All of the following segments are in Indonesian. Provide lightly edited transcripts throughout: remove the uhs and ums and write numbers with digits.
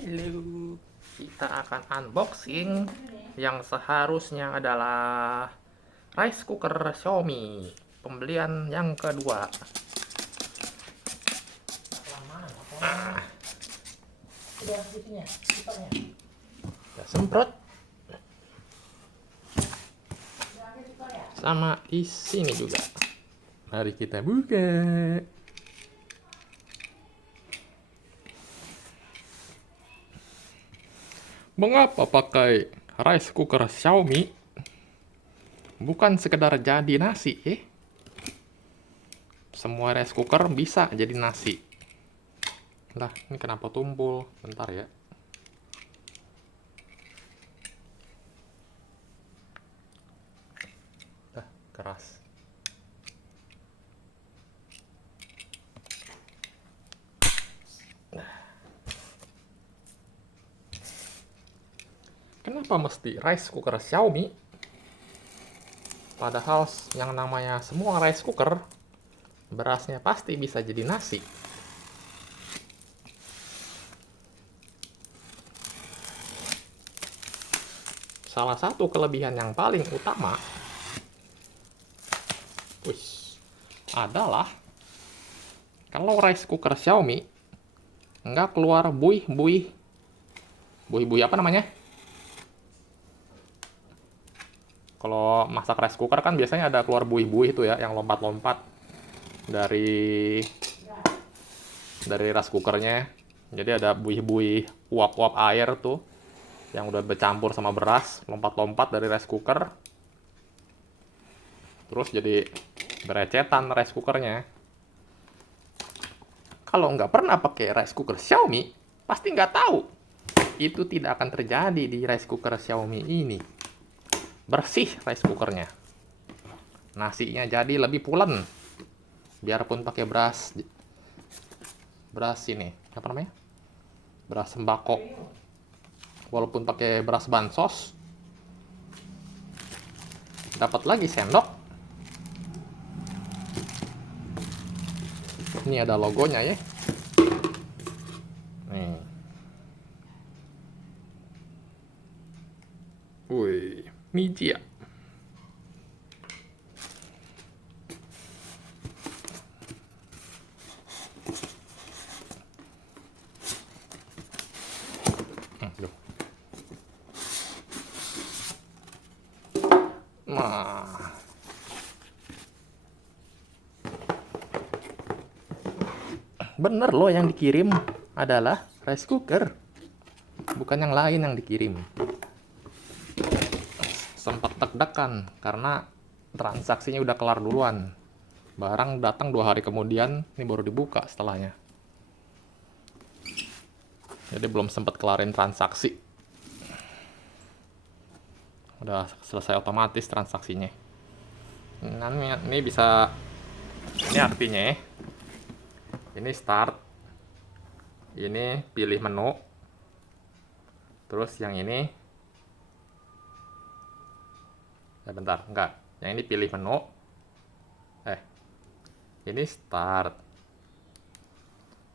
Halo, kita akan unboxing yang seharusnya adalah rice cooker Xiaomi pembelian yang kedua. Kita semprot sama di sini juga. Mari kita buka. Mengapa pakai rice cooker Xiaomi? Bukan sekedar jadi nasi, Semua rice cooker bisa jadi nasi. Lah, ini kenapa tumpul? Bentar ya. Keras. Kenapa mesti rice cooker Xiaomi? Padahal yang namanya semua rice cooker, berasnya pasti bisa jadi nasi. Salah satu kelebihan yang paling utama adalah kalau rice cooker Xiaomi nggak keluar buih-buih apa namanya? Kalau masak rice cooker kan biasanya ada keluar buih-buih itu ya, yang lompat-lompat dari rice cookernya. Jadi ada buih-buih uap-uap air tuh yang udah bercampur sama beras, lompat-lompat dari rice cooker. Terus jadi berecetan rice cookernya. Kalau nggak pernah pakai rice cooker Xiaomi, pasti nggak tahu. Itu tidak akan terjadi di rice cooker Xiaomi ini. Bersih rice cookernya. Nasinya jadi lebih pulen. Biarpun pakai beras ini, apa namanya? Beras sembako. Walaupun pakai beras bansos, dapat lagi sendok. Ini ada logonya ya. Nih. Wih, Mijia. Nah, bener loh yang dikirim adalah rice cooker, bukan yang lain yang dikirim. Sempat deg-degan karena transaksinya udah kelar duluan. Barang datang 2 hari kemudian, ini baru dibuka setelahnya. Jadi belum sempat kelarin transaksi. Udah selesai otomatis transaksinya. Nah, ini bisa, ini artinya ini start, ini pilih menu, terus yang ini, bentar, enggak, yang ini pilih menu, ini start,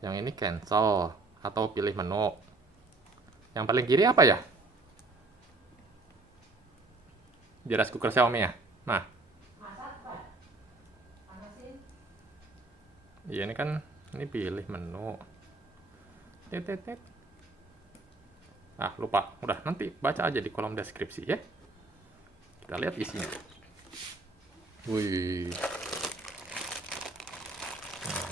yang ini cancel atau pilih menu. Yang paling kiri apa ya? Di rice cooker Xiaomi ya. Nah, iya ini kan, ini pilih menu. Ah, lupa. Udah, nanti baca aja di kolom deskripsi ya. Kita lihat isinya. Wih. Nah,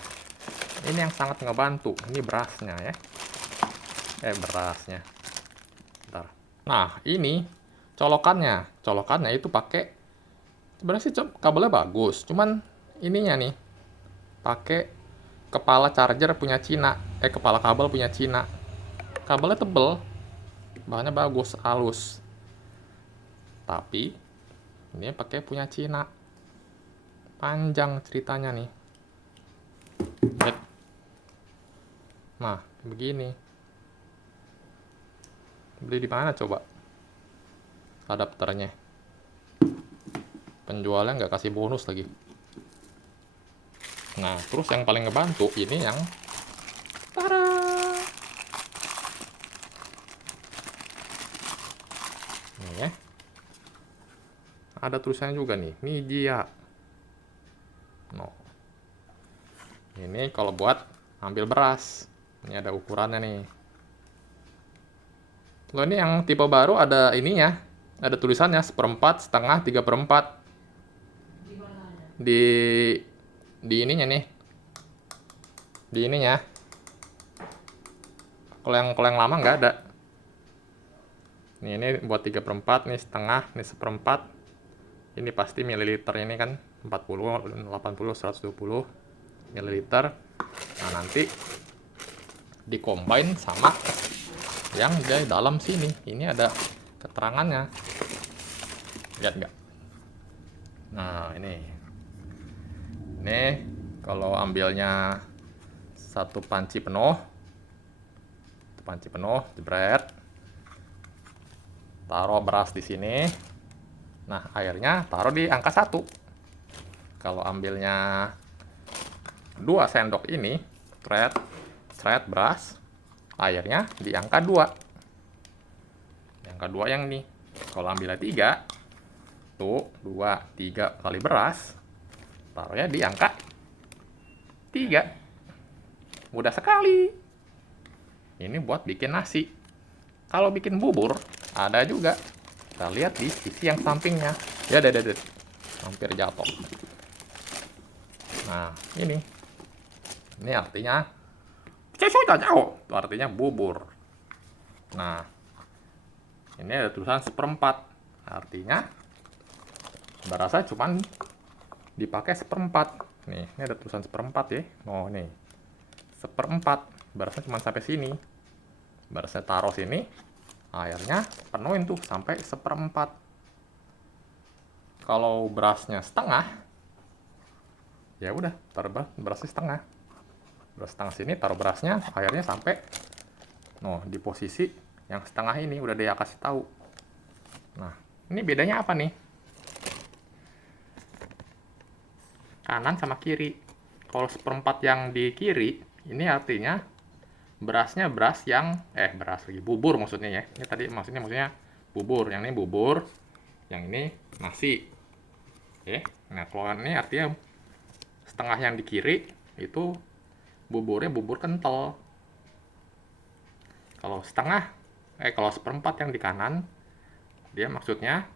ini yang sangat ngebantu. Ini berasnya ya. Berasnya. Bentar. Nah, ini colokannya. Colokannya itu pakai, sebenarnya sih kabelnya bagus. Cuman ininya nih, pakai kepala charger punya Cina. Kepala kabel punya Cina. Kabelnya tebel. Bahannya bagus, halus. Tapi ini pakai punya Cina. Panjang ceritanya nih. Nah, begini. Beli di mana coba? Adapternya. Penjualnya nggak kasih bonus lagi. Nah, terus yang paling ngebantu ini yang, tara, Nih ya. Ada tulisannya juga nih, Mijia. No. Ini kalau buat ambil beras. Ini ada ukurannya nih. Loh, ini yang tipe baru ada ininya. Ada tulisannya 1/4, setengah, 3/4. Di ininya nih. Di ininya. Kalau yang lama nggak ada. Nih, ini buat 3/4, nih setengah, nih 1/4. Ini pasti mililiter ini kan 40, 80, 120 mililiter. Nah, nanti dicombine sama yang di dalam sini. Ini ada keterangannya. Lihat nggak? Nah, ini kalau ambilnya satu panci penuh, jebret, taruh beras di sini. Nah, airnya taruh di angka 1. Kalau ambilnya 2 sendok ini, cret beras, airnya di angka 2. Di angka 2 yang ini. Kalau ambilnya 3, tuh 2, 3 kali beras, taruhnya di angka 3. Mudah sekali. Ini buat bikin nasi. Kalau bikin bubur, ada juga. Kita lihat di sisi yang sampingnya. Ya, hampir jatuh. Nah, ini artinya jauh. Itu artinya bubur. Nah, ini ada tulisan 1/4. Artinya berasa cuman dipakai 1/4. Nih, ini ada tulisan 1/4 ya. Oh, nih. 1/4. Berasnya cuma sampai sini. Berasnya taruh sini. Airnya penuhin tuh sampai 1/4. Kalau berasnya setengah, ya udah taruh berasnya setengah. Beras setengah sini, taruh berasnya, airnya sampai di posisi yang setengah ini udah dia kasih tahu. Nah, ini bedanya apa nih? Kanan sama kiri. Kalau 1/4 yang di kiri, ini artinya berasnya beras yang beras lagi bubur maksudnya ya. Ini tadi maksudnya bubur. Yang ini bubur, yang ini nasi. Nah, kalau ini artinya setengah yang di kiri itu buburnya bubur kental. Kalau kalau 1/4 yang di kanan, dia maksudnya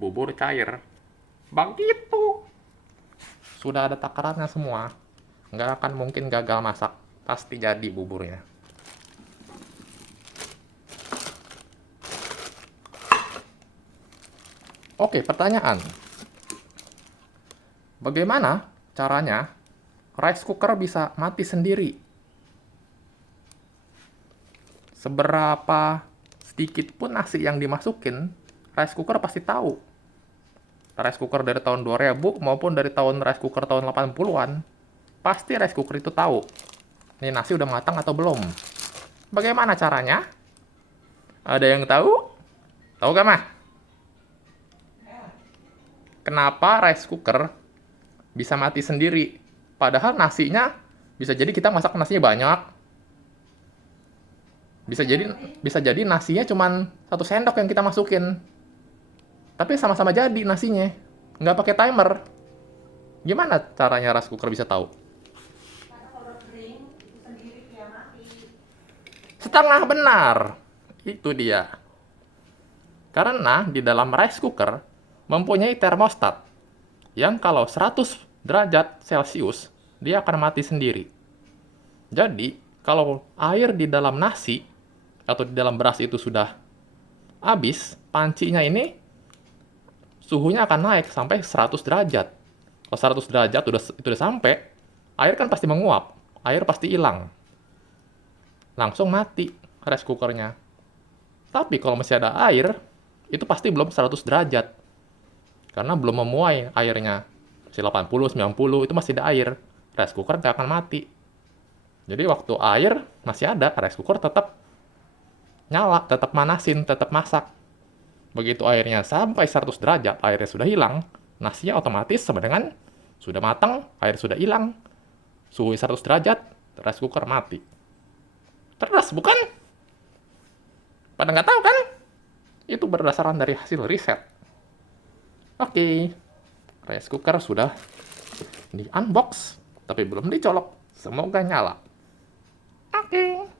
bubur cair. Begitu. Sudah ada takarannya semua. Nggak akan mungkin gagal masak. Pasti jadi buburnya. Oke, pertanyaan. Bagaimana caranya rice cooker bisa mati sendiri? Seberapa sedikit pun nasi yang dimasukin, rice cooker pasti tahu. Rice cooker dari tahun 2000 maupun dari rice cooker tahun 80-an, pasti rice cooker itu tahu. Ini nasi udah matang atau belum? Bagaimana caranya? Ada yang tahu? Tahu gak, Mah? Kenapa rice cooker bisa mati sendiri? Padahal nasinya, bisa jadi kita masak nasinya banyak. Bisa jadi nasinya cuma 1 sendok yang kita masukin. Tapi sama-sama jadi nasinya. Nggak pakai timer. Gimana caranya rice cooker bisa tahu? Setengah benar. Itu dia. Karena di dalam rice cooker mempunyai termostat yang kalau 100 derajat Celcius dia akan mati sendiri. Jadi, kalau air di dalam nasi atau di dalam beras itu sudah habis, pancinya ini suhunya akan naik sampai 100 derajat. Kalau 100 derajat itu udah sampai, air kan pasti menguap, air pasti hilang. Langsung mati rice cookernya. Tapi kalau masih ada air, itu pasti belum 100 derajat. Karena belum memuai airnya. Masih 80, 90, itu masih ada air. Rice cooker nggak akan mati. Jadi waktu air masih ada, rice cooker tetap nyala, tetap manasin, tetap masak. Begitu airnya sampai 100 derajat, airnya sudah hilang, nasinya otomatis sama dengan sudah matang, air sudah hilang, suhu 100 derajat, rice cooker mati. Cerdas, bukan? Pada nggak tahu kan? Itu itu berdasarkan dari hasil riset. Oke, rice cooker sudah di unbox, tapi belum dicolok. Semoga nyala. Oke.